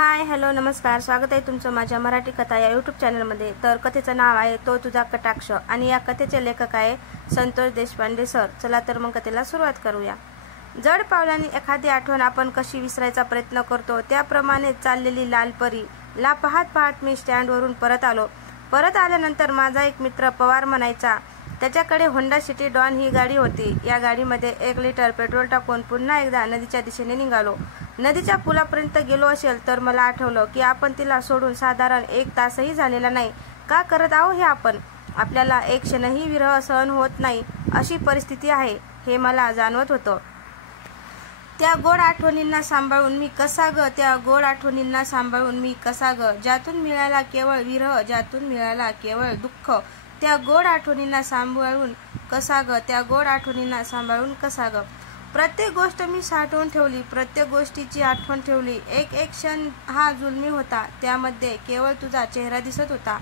Hi hello नमस्कार, स्वागत आहे तुमचं माझ्या मराठी कथा या यूट्यूब चॅनलमध्ये। तर कथेचं नाव आहे तो तुझा कटाक्ष आणि या कथेचे लेखक आहे संतोष देशपांडे सर। चला तर मग कथेला सुरुवात करूया। जड पावलांनी एखादी आठवण आपण कशी विसरायचा प्रयत्न करतो त्याप्रमाणे चाललेली लाल परी ला पाहत पाहत मी स्टँडवरून परत आलो। परत आल्यानंतर माझा एक मित्र पवार म्हणायचा, त्याच्याकडे होंडा सिटी डॉन ही गाडी होती। या गाडीमध्ये 1 लिटर पेट्रोल टाकून पुन्हा एकदा नदीच्या दिशेने निघालो। नदीच्या पुलापर्यंत गेलो असेल तर मला आठवलं की आपण तिला सोडून साधारण 1 तासही झालेला नाही। का करत आहो हे आपण? आपल्याला एक क्षणही विरह सहन होत नाही अशी परिस्थिती आहे हे मला जाणवत होतं। त्या गोड आठवणींना सांभाळून मी कसा ग, त्या गोड आठवणींना सांभाळून मी कसा ग, ज्यातून मिळाला केवळ विरह, ज्यातून मिळाला केवळ दुःख। त्या गोड आठवणींना सांभाळून कसा ग, त्या गोड आठवणींना सांभाळून कसा ग। प्रत्येक गोष्ट मी साठवून ठेवली, प्रत्येक गोष्टीची आठवण ठेवली। एक एक क्षण हा जुलमी होता, त्यामध्ये केवळ तुझा चेहरा दिसत होता।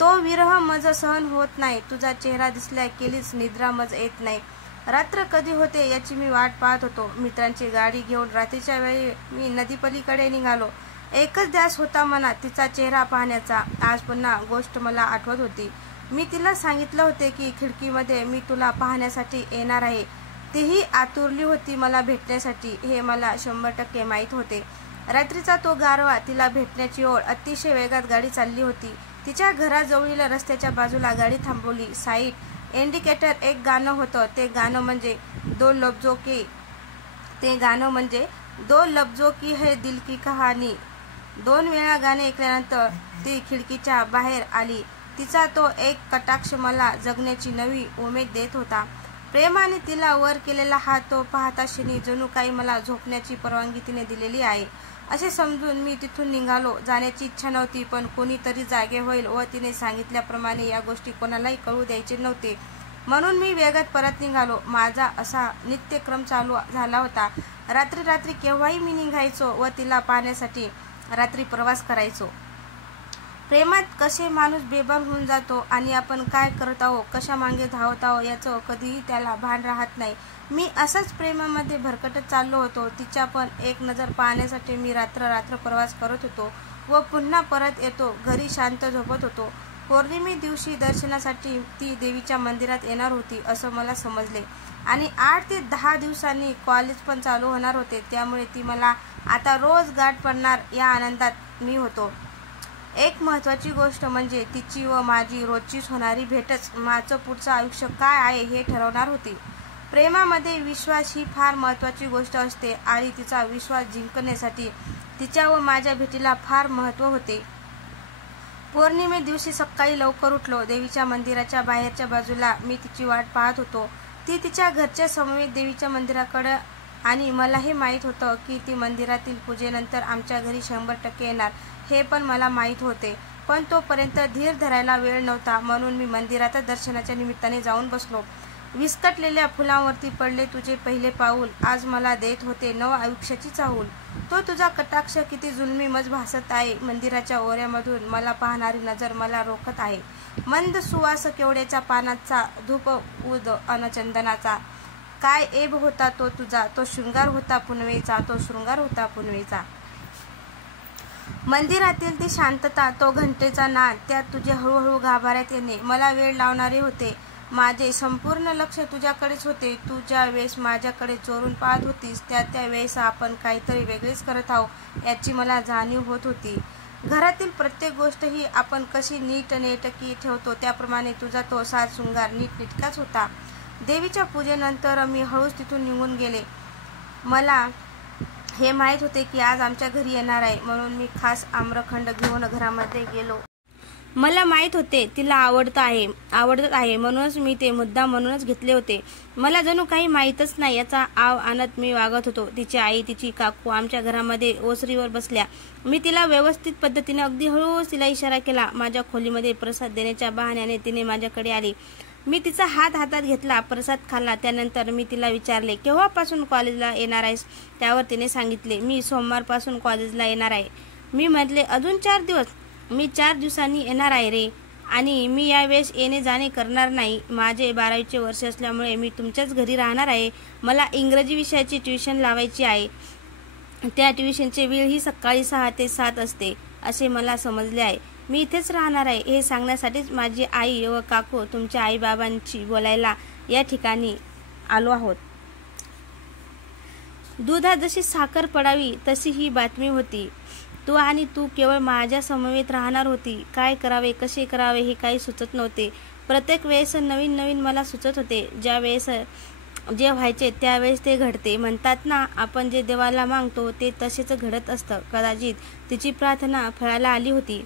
तो विरह मज सहन होत नाही, तुझा चेहरा दिसल्या केलीच निद्रा मज येत नाही। रात्र कधी होते याची मी वाट पाहत होतो। मित्रांची गाडी घेऊन रात्रीच्या वेळी मी नदीपलीकडे निघालो। एकच ध्यास होता मनात, तिचा चेहरा पाहण्याचा। आज पुन्हा गोष्ट मला आठवत होती। मी तिला सांगितलं होते की खिडकीमध्ये मी तुला पाहण्यासाठी येणार आहे। तीही आतुरली होती मला भेटण्यासाठी, हे मला 100% माहीत होते। रात्रीचा तो गारवा, तिला भेटण्याची ओढ, अतिशय वेगात गाडी चालली होती। तिच्या घराजवळील रस्त्याच्या बाजूला गाडी थांबवली। साईड इंडिकेटर एक गाणं होतं, ते गाणं म्हणजे दो लफ्जों की है दिल की कहानी। 2 वेळा गाणे ऐकल्यानंतर ती खिडकीच्या बाहेर आली। तिचा तो एक कटाक्ष मला जगण्याची नवी उमेद देत होता। प्रेमाने तिला वर केलेला हात तो पाहता क्षणी जणू काही मला झोपण्याची परवानगी तिने दिलेली आहे असे समजून मी तिथून निघालो। जाण्याची इच्छा नव्हती, पण कोणीतरी जागे होईल व तिने सांगितल्याप्रमाणे या गोष्टी कोणालाही कळू द्यायचे नव्हते, म्हणून मी वेगात परत निघालो। माझा असा नित्यक्रम चालू झाला होता। रात्री केव्हाही मी निघायचो व तिला पाहण्यासाठी रात्री प्रवास करायचो। प्रेमात कसे माणूस बेभान होऊन जातो आणि आपण काय करत आहो, कशा मागे धावत आहो याचं कधीही त्याला भान राहत नाही। मी असाच प्रेमामध्ये भरकटत चाललो होतो। तिच्या पण एक नजर पाहण्यासाठी मी रात्र प्रवास करत होतो व पुन्हा परत येतो घरी शांत झोपत होतो। पौर्णिमे दिवशी दर्शनासाठी ती देवीच्या मंदिरात येणार होती असं मला समजले आणि 8 ते 10 दिवसांनी कॉलेज पण चालू होणार होते, त्यामुळे ती मला आता रोज गाठ पडणार या आनंदात मी होतो। एक महत्त्वाची गोष्ट म्हणजे तिची व माझी रोजचीच होणारी भेटच माझं पुढचं आयुष्य काय आहे हे ठरवणार होती। प्रेमामध्ये विश्वास ही फार महत्त्वाची गोष्ट असते आणि तिचा विश्वास जिंकण्यासाठी तिच्या व माझ्या भेटीला फार महत्त्व होते। पौर्णिमे दिवशी सकाळी लवकर उठलो। देवीच्या मंदिराच्या बाहेरच्या बाजूला मी तिची वाट पाहत होतो। ती तिच्या घरच्या समवेत देवीच्या मंदिराकडे आणि मलाही माहीत होतं की ती मंदिरातील पूजेनंतर आमच्या घरी 100% येणार हे पण मला माहीत होते, पण तोपर्यंत धीर धरायला वेळ नव्हता, म्हणून मी मंदिरात दर्शनाच्या निमित्ताने जाऊन बसलो। विस्कटलेल्या फुलांवरती पडले तुझे पहिले पाऊल, आज मला देत होते नव आयुष्याची चाहूल। तो तुझा कटाक्ष किती जुलमी मज भासत आहे, मंदिराच्या ओऱ्यामधून मला पाहणारी नजर मला रोखत आहे। मंद सुवास केवड्याच्या पानाचा, धूप उद अन चंदनाचा, काय ऐब होता तो तुझा, तो शृंगार होता पुनवेचा, तो शृंगार होता पुनवेचा। मंदिरातील ती शांतता, तो घंटेचा नाद, त्यात तुझे हळूहळू गाभाऱ्यात येणे मला वेळ लावणारे होते। माझे संपूर्ण लक्ष तुझ्याकडेच होते। तू ज्या वेळेस माझ्याकडे चोरून पाहत होतीस त्या वेळेस आपण काहीतरी वेगळेच करत आहोत याची मला जाणीव होत होती। घरातील प्रत्येक गोष्ट ही आपण कशी नीटनेटकी ठेवतो त्याप्रमाणे तुझा तो साज शृंगार नीटनेटकाच होता। देवीच्या पूजेनंतर मी हळूच तिथून निघून गेले। मला हे माहीत होते की आज आमच्या घरी येणार आहे, म्हणून मी खास आम्रखंड घेऊन घरामध्ये गेलो। मला माहीत होते तिला आवडत आहे म्हणूनच मी ते मुद्दा म्हणूनच घेतले होते। मला जणू काही माहीतच नाही याचा आव आणत मी वागत होतो। तिची आई, तिची काकू आमच्या घरामध्ये ओसरीवर बसल्या। मी तिला व्यवस्थित पद्धतीने अगदी हळूच तिला इशारा केला। माझ्या खोलीमध्ये प्रसाद देण्याच्या बहाण्याने तिने माझ्याकडे आली। मी तिचा हात हातात घेतला, प्रसाद खाल्ला। त्यानंतर मी तिला विचारले, केव्हापासून कॉलेजला येणार आहेस? त्यावर तिने सांगितले, मी सोमवारपासून कॉलेजला येणार आहे। मी म्हटले, अजून 4 दिवस? मी 4 दिवसांनी येणार आहे रे, आणि मी यावेळेस येणे जाणे करणार नाही। माझे 12वीचे वर्ष असल्यामुळे मी तुमच्याच घरी राहणार आहे। मला इंग्रजी विषयाची ट्युशन लावायची आहे। त्या ट्युशनची वेळ ही सकाळी 6 ते 7 असते असे मला समजले आहे. मी इथेच राहणार आहे हे सांगण्यासाठीच माझी आई व काकू तुमच्या आईबाबांची बोलायला या ठिकाणी आलो आहोत. दुधात जशी साखर पडावी तशी ही बातमी होती. तू केवळ माझ्या समवेत राहणार होती. काय करावे कसे करावे हे काही सुचत नव्हते. प्रत्येक वेळेस नवीन नवीन मला सुचत होते. ज्या वेळेस जे व्हायचे त्यावेळेस ते घडते. म्हणतात ना, आपण जे देवाला मागतो ते तसेच घडत असतं. कदाचित तिची प्रार्थना फळाला आली होती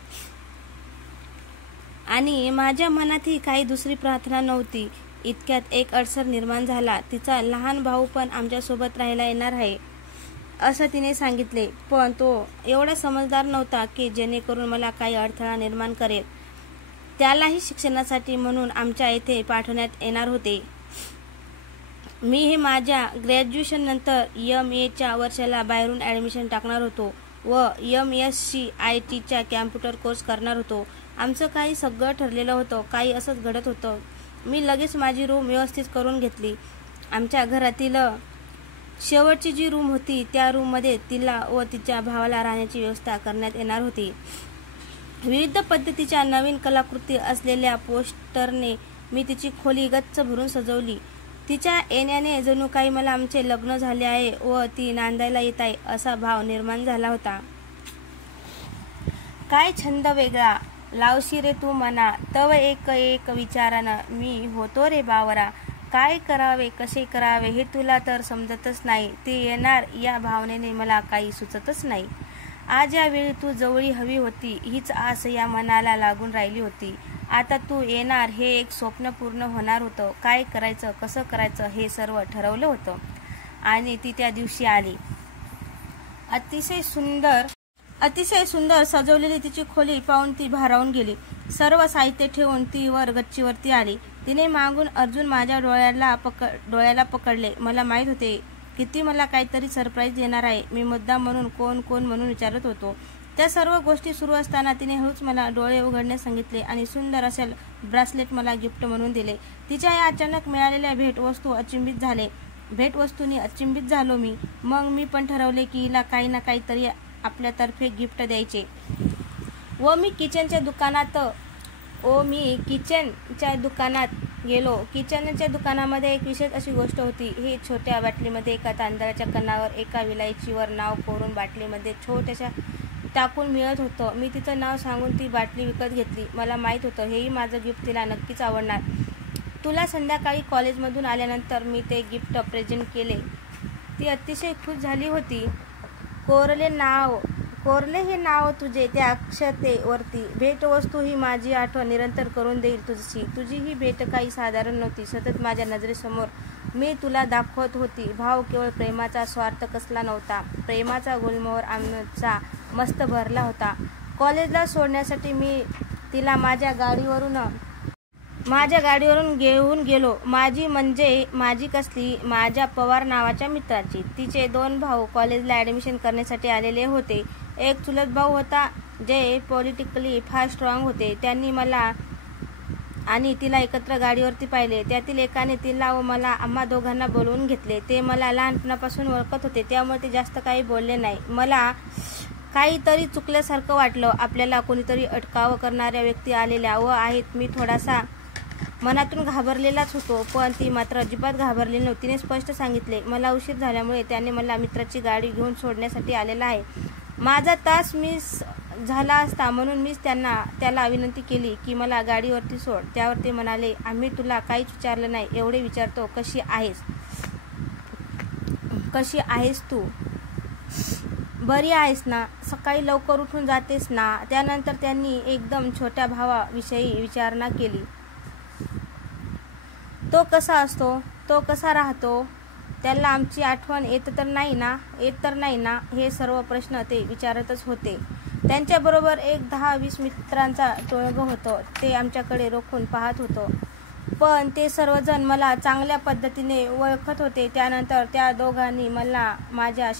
आणि माझ्या मनातही काही दुसरी प्रार्थना नव्हती. इतक्यात एक अडसर निर्माण झाला. तिचा लहान भाऊ पण आमच्यासोबत राहायला येणार आहे असं तिने सांगितले. पण तो एवढा समजदार नव्हता की जेणेकरून मला काही अडथळा निर्माण करेल. त्यालाही शिक्षणासाठी म्हणून आमच्या येथे पाठवण्यात येणार होते. मी हे माझ्या ग्रॅज्युएशन नंतर MA वर्षाला बाहेरून ॲडमिशन टाकणार होतो व MSc IT कॅम्प्युटर कोर्स करणार होतो. आमचं काही सगळं ठरलेलं होतं. काही असंच घडत होतं. मी लगेच माझी रूम व्यवस्थित करून घेतली. आमच्या घरातील शेवटची जी रूम होती त्या रूममध्ये तिला व तिच्या भावाला राहण्याची व्यवस्था करण्यात येणार होती. विविध पद्धतीच्या नवीन कलाकृती असलेल्या पोस्टरने मी तिची खोली गच्च भरून सजवली. तिच्या येण्याने जणू काही मला आमचे लग्न झाले आहे व ती नांदायला येत आहे असा भाव निर्माण झाला होता. काय छंद वेगळा लावशी रे तू मना, तव एक एक विचारानं मी होतो रे बावरा. काय करावे कसे करावे हे तुला तर समजतच नाही. ते येणार या भावनेने मला काही सुचतच नाही. आज या वेळी तू जवळी हवी होती हीच आस या मनाला लागून राहिली होती. आता तू येणार हे एक स्वप्न पूर्ण होणार होतं. काय करायचं कसं करायचं हे सर्व ठरवलं होतं आणि ती त्या दिवशी आली. अतिशय सुंदर सजवलेली तिची खोली पाहून ती भारावून गेली. सर्व साहित्य ठेवून ती वर गच्चीवरती आली. तिने मागून अर्जुन माझ्या डोळ्याला पकडले. मला माहीत होते की ती मला काहीतरी सरप्राईज देणार आहे. मी मुद्दाम म्हणून कोण म्हणून विचारत होतो. त्या सर्व गोष्टी सुरू असताना तिने हळूच मला डोळे उघडण्यास सांगितले आणि सुंदर असे ब्रासलेट मला गिफ्ट म्हणून दिले. तिच्या या अचानक मिळालेल्या भेटवस्तूंनी अचंबित झालो मी. मग मी पण ठरवले की हिला काही ना काहीतरी आपल्यातर्फे गिफ्ट द्यायचे व मी किचनच्या दुकानात गेलो. किचनच्या दुकानामध्ये एक विशेष अशी गोष्ट होती. ही छोट्या बाटलीमध्ये एका तांदळाच्या कणावर एका विलायचीवर नाव कोरून बाटलीमध्ये छोट्याशा टाकून मिळत होतं. मी तिचं नाव सांगून ती बाटली विकत घेतली. मला माहीत होतं हेही माझं गिफ्ट तिला नक्कीच आवडणार. तुला संध्याकाळी कॉलेजमधून आल्यानंतर मी ते गिफ्ट प्रेझेंट केले. ती अतिशय खुश झाली होती. कोरले हे नाव तुझे त्या अक्षतेवरती. भेटवस्तू ही माझी आठवण निरंतर करून देईल तुझी ही भेट काही साधारण नव्हती. सतत माझ्या नजरेसमोर मी तुला दाखवत होती. भाव केवळ प्रेमाचा, स्वार्थ कसला नव्हता. प्रेमाचा गुलमोहर आमचा मस्त भरला होता. कॉलेजला सोडण्यासाठी मी तिला माझ्या गाडीवरून घेऊन गेलो. माझी कसली, माझ्या पवार नावाच्या मित्राची. तिचे 2 भाऊ कॉलेजला ॲडमिशन करण्यासाठी आलेले होते. एक चुलत भाऊ होता जे पॉलिटिकली फार स्ट्रॉंग होते. त्यांनी मला आणि तिला एकत्र गाडीवरती पाहिले. त्यातील एकाने तिला व मला आम्हा दोघांना बोलवून घेतले. ते मला लहानपणापासून ओळखत होते त्यामुळे ते जास्त काही बोलले नाही. मला काहीतरी चुकल्यासारखं वाटलं. आपल्याला कोणीतरी अटकाव करणाऱ्या व्यक्ती आलेल्या व आहेत. मी थोडासा मनातून घाबरलेलाच होतो पण ती मात्र अजिबात घाबरलेली नव्हती. तिने स्पष्ट सांगितले मला उशीर झाल्यामुळे त्याने मला मित्राची गाडी घेऊन सोडण्यासाठी आलेला आहे. माझा तास मिस झाला असता म्हणून मीच त्याला विनंती केली की मला गाडीवरती सोड. त्यावर ते म्हणाले आम्ही तुला काहीच विचारलं नाही. एवढे विचारतो कशी आहेस तू? बरी आहेस ना? सकाळी लवकर उठून जातेस ना? त्यानंतर त्यांनी एकदम छोट्या भावाविषयी विचारणा केली. तो कसा असतो? तो कसा राहतो? त्याला आमची आठवण येत तर नाही ना? हे सर्व प्रश्न ते विचारतच होते. त्यांच्याबरोबर एक 10-20 मित्रांचा टोळग होतं. ते आमच्याकडे रोखून पाहत होतं पण ते सर्वजण मला चांगल्या पद्धतीने ओळखत होते. त्यानंतर त्या दोघांनी मला माझ्या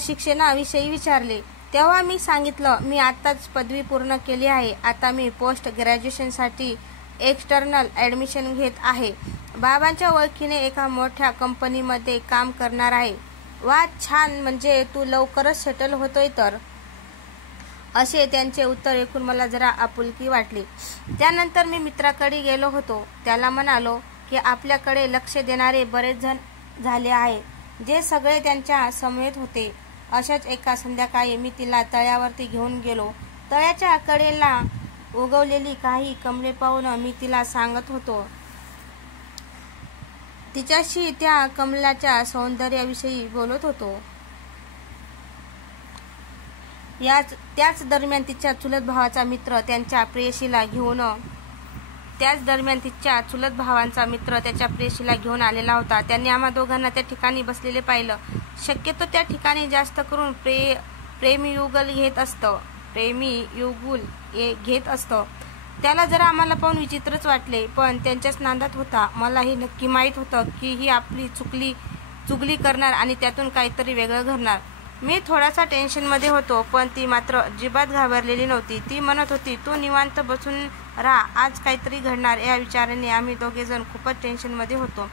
शिक्षणाविषयी विचारले. तेव्हा मी सांगितलं मी आत्ताच पदवी पूर्ण केली आहे. आता मी पोस्ट ग्रॅज्युएशनसाठी एक्सटर्नल ॲडमिशन घेत आहे. बाबांच्या ओळखीने एका मोठ्या कंपनीमध्ये काम करणार आहे वा छान, म्हणजे तू लवकरच सेटल होतोय तर, असे त्यांचे उत्तर ऐकून मला जरा आपुलकी वाटली. त्यानंतर मी मित्राकडे गेलो होतो. त्याला म्हणालो की आपल्याकडे लक्ष देणारे बरेच जण झाले आहे, जे सगळे त्यांच्या समवेत होते. अशाच एका संध्याकाळी मी तिला तळ्यावरती घेऊन गेलो. तळ्याच्या कडेला उगवलेली काही कमळे पाहून मी तिला सांगत होतो. तिच्याशी त्या कमलाच्या सौंदर्याविषयी बोलत होतो. त्याच दरम्यान तिच्या चुलत भावाचा मित्र त्याच्या प्रेयसीला घेऊन आलेला होता. त्यांनी आम्हा दोघांना त्या ठिकाणी बसलेले पाहिलं. शक्यतो त्या ठिकाणी जास्त करून प्रेमीयुगुल घेत असतं. त्याला जरा आम्हाला पाहून विचित्रच वाटले, पण त्यांच्याच नादात होता. मलाही नक्की माहीत होतं की ही आपली चुगली करणार आणि त्यातून काहीतरी वेगळं घडणार. मी थोडासा टेन्शनमध्ये होतो, पण ती मात्र अजिबात घाबरलेली नव्हती. ती म्हणत होती, तू निवांत बसून राहा, आज काहीतरी घडणार. या विचाराने आम्ही दोघेजण खूपच टेन्शनमध्ये होतो.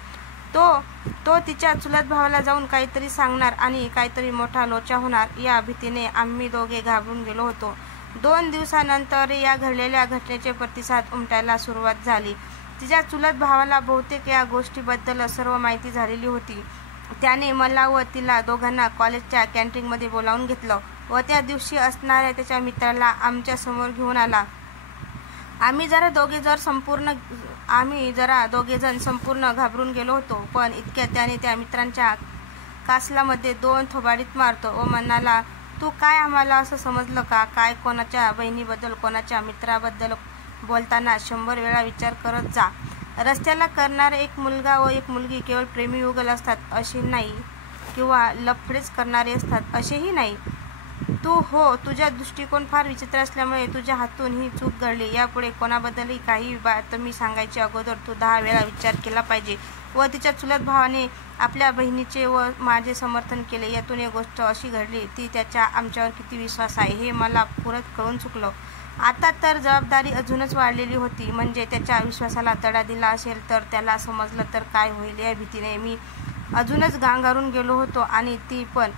तो तिच्या चुलत भावाला जाऊन काहीतरी सांगणार आणि काहीतरी मोठा लोचा होणार, या भीतीने आम्ही दोघे घाबरून गेलो होतो. 2 दिवसानंतर या घडलेल्या घटनेचे प्रतिसाद उमटायला सुरुवात झाली. तिच्या चुलत भावाला बहुतेक या गोष्टीबद्दल सर्व माहिती झालेली होती. त्याने मला व तिला दोघांना कॉलेजच्या कॅन्टीनमध्ये बोलावून घेतलं व त्या दिवशी असणाऱ्या त्याच्या मित्राला आमच्या समोर घेऊन आला. आम्ही जरा दोघेजण संपूर्ण घाबरून गेलो होतो. पण इतक्यात त्याने त्या मित्रांच्या कासलामध्ये 2 थोबाडीत मारतो व म्हणाला, तू काय आम्हाला असं समजलं का काय? कोणाच्या बहिणीबद्दल, कोणाच्या मित्राबद्दल बोलताना 100 वेळा विचार करत जा. रस्त्याला करणारे एक मुलगा व एक मुलगी केवळ प्रेमीयुगल असतात असे नाही, किंवा लफडेच करणारे असतात असेही नाही. तुझा दृष्टिकोन फार विचित्र असल्यामुळे तुझ्या हातून ही चूक घडली. यापुढे कोणाबद्दलही काही बातमी सांगायच्या अगोदर तू 10 वेळा विचार केला पाहिजे. व तिच्या चुलत भावाने आपल्या बहिणीचे व माझे समर्थन केले. यातून एक गोष्ट अशी घडली, ती त्याचा आमच्यावर किती विश्वास आहे हे मला पुरत कळून चुकलं. आता तर जबाबदारी अजूनच वाढलेली होती. म्हणजे त्याच्या विश्वासाला तडा दिला असेल तर त्याला समजलं तर काय होईल, या भीतीने मी अजूनच गांगारून गेलो होतो. आणि ती पण,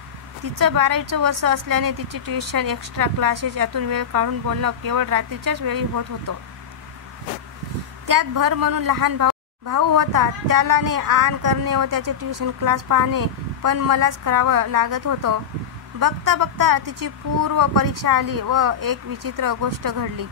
तिचं 12वीचं वर्ष असल्याने तिची ट्युशन, एक्स्ट्रा क्लासेस यातून वेळ काढून बोलणं केवळ रात्रीच्याच वेळी होत होतं. त्यात भर म्हणून लहान भाऊ होता. त्यालाने आण करणे व त्याचे ट्युशन क्लास पाहणे पण मलाच करावं लागत होतं. बघता बघता तिची पूर्व परीक्षा आली व एक विचित्र गोष्ट घडली.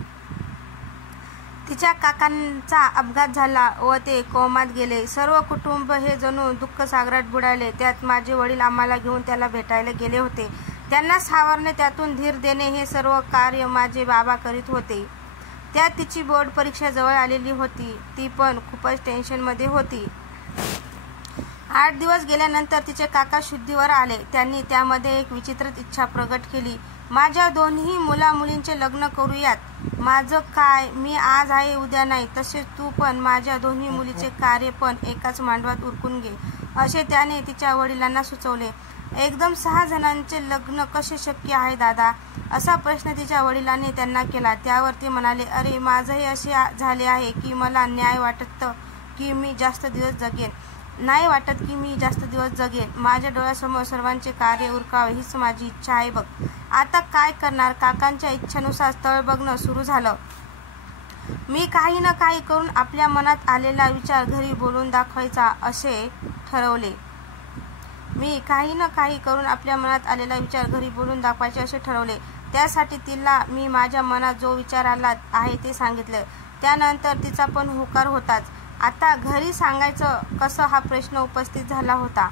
तिच्या काकांचा अपघात झाला व ते कोमात गेले. सर्व कुटुंब हे जणू दुःखसागरात बुडाले. त्यात माझे वडील आम्हाला घेऊन त्याला भेटायला गेले होते. त्यांना सावरणे, त्यातून धीर देणे हे सर्व कार्य माझे बाबा करीत होते. त्यात तिची बोर्ड परीक्षा जवळ आलेली होती. ती पण खूपच टेन्शनमध्ये होती. 8 दिवस गेल्यानंतर तिचे काका शुद्धीवर आले. त्यांनी त्यामध्ये एक विचित्रच इच्छा प्रगट केली. माझ्या दोन्ही मुलींचे लग्न करूयात. माझं काय, मी आज आहे उद्या नाही. तसेच तू पण माझ्या दोन्ही मुलीचे कार्य पण एकाच मांडवात उरकून घे, असे त्याने तिच्या वडिलांना सुचवले. एकदम 6 जणांचे लग्न कसे शक्य आहे दादा, असा प्रश्न तिच्या वडिलांनी त्यांना केला. त्यावर ते म्हणाले, अरे माझंही असे झाले आहे की मला नाही वाटत की मी जास्त दिवस जगेन. माझ्या डोळ्यासमोर सर्वांचे कार्य उरकावे हीच माझी इच्छा आहे बघ. आता काय करणार? काकांच्या इच्छेनुसार स्थळ बघणं सुरू झालं. मी काही ना काही करून आपल्या मनात आलेला विचार घरी बोलून दाखवायचा असे ठरवले. त्यासाठी तिला मी माझ्या मनात जो विचार आला आहे ते सांगितले. त्यानंतर तिचा पण होकार होताच. आता घरी सांगायचं कसं हा प्रश्न उपस्थित झाला होता.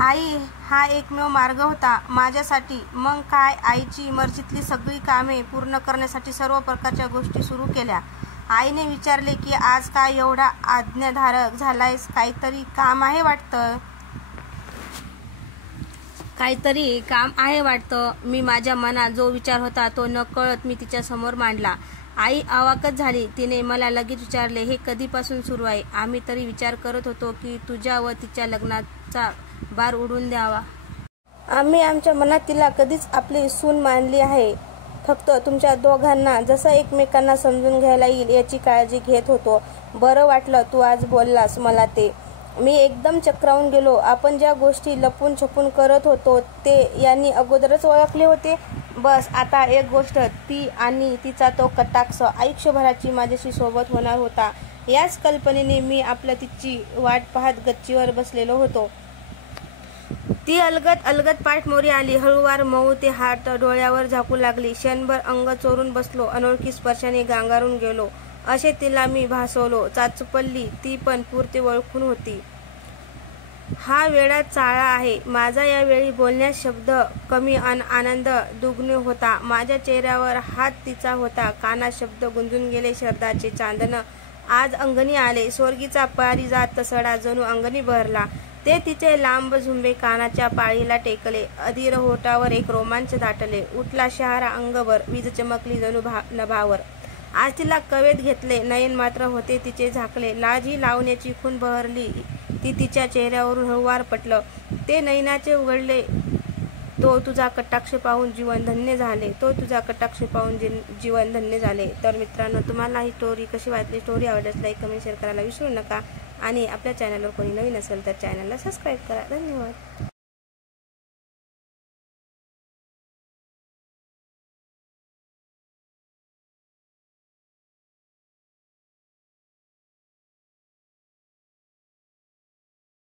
आई हा एकमेव मार्ग होता माझ्यासाठी. मग काय, आईची मर्जीतली सगळी कामे पूर्ण करण्यासाठी सर्व प्रकारच्या गोष्टी सुरू केल्या. आईने विचारले की आज काय एवढा आज्ञाधारक झालायस? काहीतरी काम आहे वाटतं. मी माझ्या मनात जो विचार होता तो नकळत मी तिच्या समोर मांडला. आई अवाकच झाली. तिने मला लगेच विचारले, हे कधीपासून सुरू आहे? आम्ही तरी विचार करत होतो की तुझ्या व तिच्या लग्नाचा बार उडून द्यावा. आम्ही आमच्या मनात तिला कधीच आपली सून मानली आहे. फक्त तुमच्या दोघांना जसं एकमेकांना समजून घ्यायला येईल याची काळजी घेत होतो. बरं वाटलं तू आज बोललास मला ते. मी एकदम चक्रावून गेलो. आपण ज्या गोष्टी लपून छपून करत होतो ते यांनी अगोदरच ओळखले होते. बस आता एक गोष्ट, ती आणि तिचा तो कटाक्ष आयुष्यभराची माझ्याशी सोबत होणार होता. याच कल्पनेने मी आपल्या तिची वाट पाहत गच्चीवर बसलेलो होतो. ती अलगद अलगद पाठमोरी आली. हळूवार मऊ ते हात डोळ्यावर झाकू लागली. क्षणभर अंग चोरून बसलो. अनोळखी स्पर्शाने गांगारून गेलो असे तिला मी भासवलो. चाचपल्ली ती पण पुरते ओळखून होती. हा वेळा चाळा आहे. माझा यावेळी बोलण्यात शब्द कमी अन आनंद दुगणे होता. माझ्या चेहऱ्यावर हात तिचा होता. कानात शब्द गुंजून गेले. शरदाचे चांदण आज अंगणी आले. स्वर्गीचा पारिजात सडा जणू अंगणी बहरला. ते तिचे लांब झुंबे कानाच्या पाळीला टेकले. अधीर होटावर एक रोमांच दाटले. उठला शहारा अंगभर. वीज चमकली जणू नभावर. आज तिला कवेत घेतले. नयन मात्र होते तिचे झाकले. लाज ही लावण्याची खून बहरली. ती तिच्या चेहऱ्यावरून हळूवार पटलं. ते नयनाचे उघडले. तो तुझा कटाक्ष पाहून जीवन धन्य झाले. तो तुझा कटाक्ष पाहून जीवन धन्य झाले. तर मित्रांनो, तुम्हाला ही स्टोरी कशी वाटली? स्टोरी आवडल्यास लाईक कमेंट शेअर करायला विसरू नका. आणि आपल्या चॅनलवर कोणी नवीन असेल तर चॅनलला सबस्क्राईब करा. धन्यवाद.